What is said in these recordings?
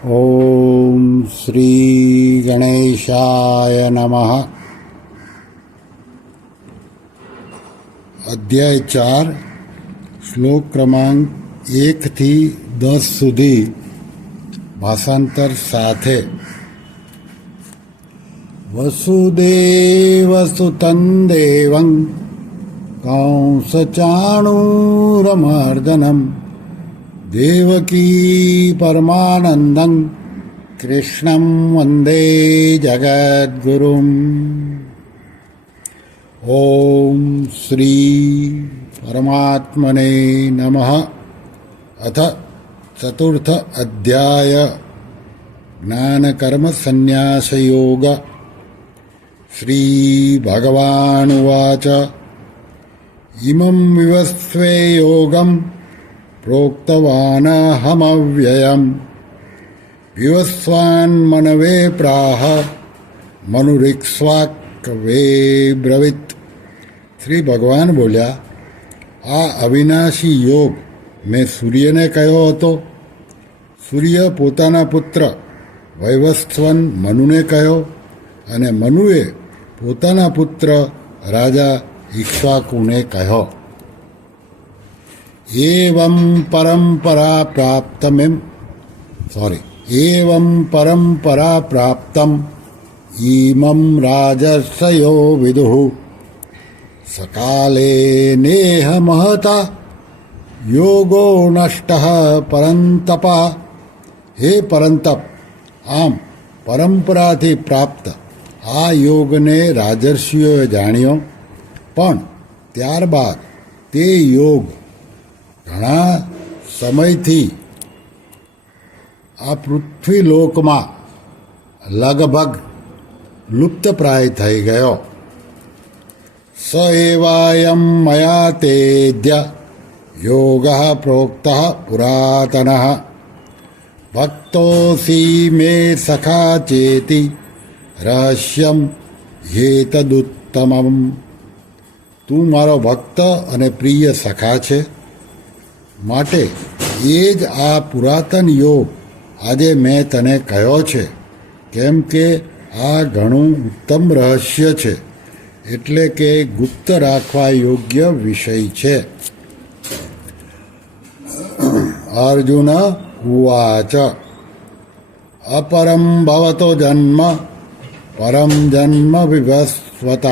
ॐ શ્રીગણેશાય નમઃ અધ્યાય ચાર શ્લોક ક્રમાંક એકથી દસ સુધી ભાષાંતર સાથે વસુદેવ સુતં દેવં કંસચાણૂરમર્દનમ દેવકી देवकी देवकीपरमानन्दं कृष्णं वन्दे जगद्गुरुम्। ॐ श्री परमात्मने नमः। अथ चतुर्थ अध्याय। ज्ञानकर्मसन्न्यासयोग। श्रीभगवानुवाच इमं विवस्वे योगम्। યોગમ विवस्वान्मनवे प्राह મનુરિક્ષ્વાકવે બ્રવિત શ્રી ભગવાન બોલ્યા આ અવિનાશી યોગ મેં સૂર્યને કહ્યો હતો સૂર્ય પોતાના પુત્ર વૈવસ્વન મનુને કહ્યો અને મનુએ પોતાના પુત્ર રાજા ઈક્ષ્વાકુને કહ્યો એવં પરંપરા પ્રાપ્તમેમ સોરી એવં પરંપરા પ્રાપ્તમ ઈમં રાજસયો વિદુઃ સકાલે નેહ મહતા યોગો નષ્ટ પરંતપા હે પરંતપ આમ પરંપરાથી પ્રાપ્ત આ યોગને રાજર્ષિઓએ જાણ્યો પણ ત્યારબાદ તે યોગ ઘણા સમયથી આ પૃથ્વી લોકમાં લગભગ લુપ્તપ્રાય થઈ ગયો. સ એવાયમ મયા તેદ્ય યોગ પ્રોક્ત પુરાતન. ભક્તોસી મે સખા ચેતી રહસ્યમ હેતદુત્તમ તું મારો ભક્ત અને પ્રિય સખા છે. માટે એ જ આ પુરાતન યોગ આજે મેં તને કહ્યો છે, કેમ કે આ ઘણું ઉત્તમ રહસ્ય છે, એટલે કે ગુપ્ત રાખવા યોગ્ય વિષય છે. અર્જુન ઉવાચ, અપરમ ભવતો જન્મ, પરમ જન્મ વિવસ્વત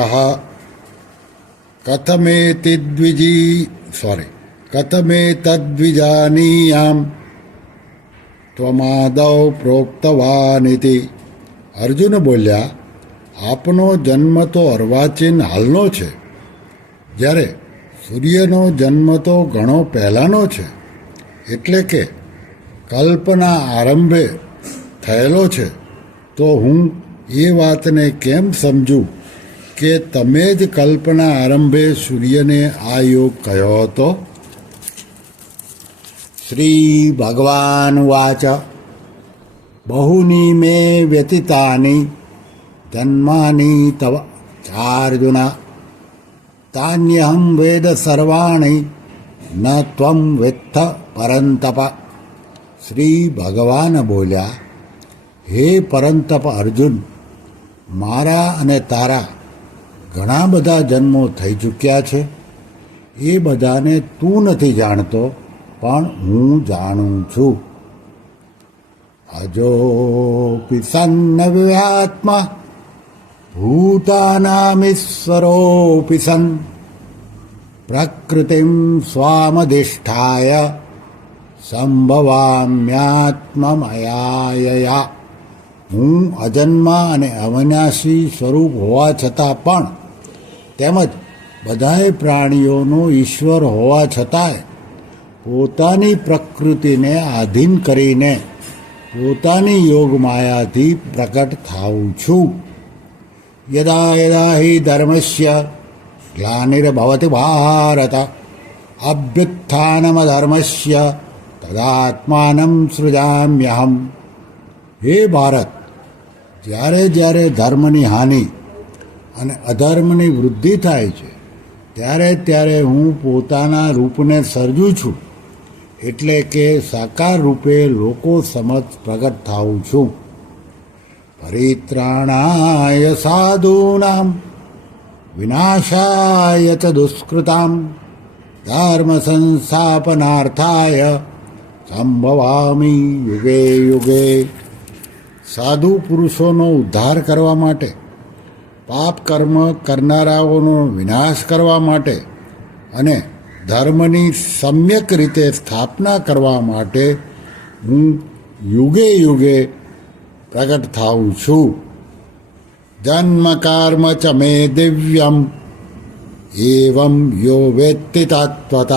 કથમેતિ દ્વિજી સોરી કથમે તદ્વિજાનીયામ ત્વમાદવ પ્રોક્તવાનિતિ અર્જુન બોલ્યા આપનો જન્મ તો અર્વાચીન હાલનો છે જ્યારે સૂર્યનો જન્મ તો ઘણો પહેલાંનો છે એટલે કે કલ્પના આરંભે થયેલો છે તો હું એ વાતને કેમ સમજું કે તમે જ કલ્પના આરંભે સૂર્યને આ યોગ કહ્યો હતો શ્રી ભગવાન વાચ બહુની મે વ્યતીતાની જન્માની તવ ચાર્જુન તાન્યહમ વેદ સર્વાણી ન ત્વમ વેત્થ પરંતપ શ્રી ભગવાન બોલ્યા હે પરંતપ અર્જુન મારા અને તારા ઘણા બધા જન્મો થઈ ચૂક્યા છે. એ બધાને તું નથી જાણતો. પણ હું જાણું છું. અજોપી સન્ન વ્યાત્મા ભૂતાનામીશ્વરોપી સન, પ્રકૃતિમ સ્વામધિષ્ઠાય, સંભવામ્યાત્મમયાયયા. હું અજન્મા અને અવિનાશી સ્વરૂપ હોવા છતાં પણ તેમજ બધાય પ્રાણીઓનો ઈશ્વર હોવા છતાંય પોતાની પ્રકૃતિને આધીન કરીને પોતાની યોગ માયાથી પ્રકટ થાઉં છું. યદા યદા હિ ધર્મસ્ય ગ્લાનિર્ભવતિ ભારત અભ્યુત્થાનમધર્મસ્ય તદાત્માનમ સૃજામ્યહમ. હે ભારત, જ્યારે જ્યારે ધર્મની હાનિ અને અધર્મની વૃદ્ધિ થાય છે, ત્યારે ત્યારે હું પોતાના રૂપને સર્જું છું. એટલે કે સાકાર રૂપે લોકો સમક્ષ પ્રગટ થાઉં છું. પરિત્રાણાય સાધૂનામ, વિનાશાય ચ દુષ્કૃતામ, ધર્મ સંસ્થાપનાર્થાય સંભવામી યુગે યુગે. સાધુ પુરુષોનો ઉદ્ધાર કરવા માટે, પાપ કર્મ કરનારાઓનો વિનાશ કરવા માટે અને ધર્મની સમ્યક રીતે સ્થાપના કરવા માટે હું યુગે યુગે પ્રગટ થાઉં છું. જન્મ કર્મ ચ મે દિવ્યમ, એવમ યો વેત્તિ તત્વત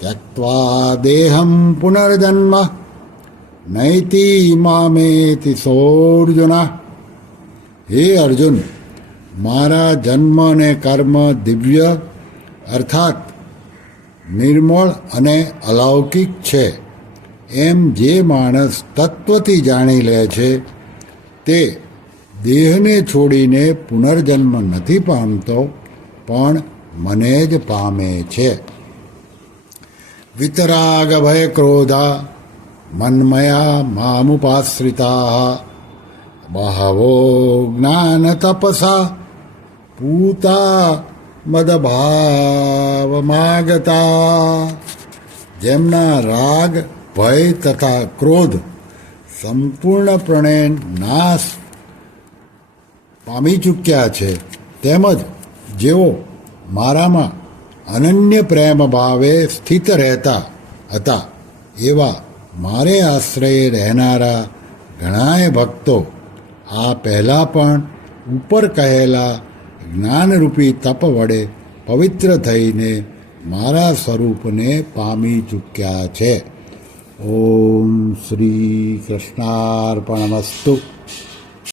ત્યક્વા દેહં પુનર્જન્મ, નૈતિ મામેતિ સોર્જુન. હે અર્જુન, મારા જન્મ અને કર્મ દિવ્ય, અર્થાત નિર્મળ અને અલૌકિક છે. એમ જે માણસ તત્વથી જાણી લે છે, તે દેહને છોડીને પુનર્જન્મ નથી પામતો, પણ મને જ પામે છે. વિતરાગ ભય ક્રોધા મન્મયા મામુપાશ્રિતા બહવો જ્ઞાન તપસા પૂતા મદભાવમાગતા જેમના રાગ, ભય તથા ક્રોધ સંપૂર્ણપણે નાશ પામી ચૂક્યા છે. તેમજ જેઓ મારામાં અનન્ય પ્રેમ ભાવે સ્થિત રહેતા હતા, એવા મારે આશ્રયે રહેનારા ઘણાય ભક્તો આ પહેલાં પણ ઉપર કહેલા જ્ઞાનરૂપી તપ વડે પવિત્ર થઈને મારા સ્વરૂપને પામી ચૂક્યા છે. ઓમ શ્રી કૃષ્ણાર્પણમસ્તુ.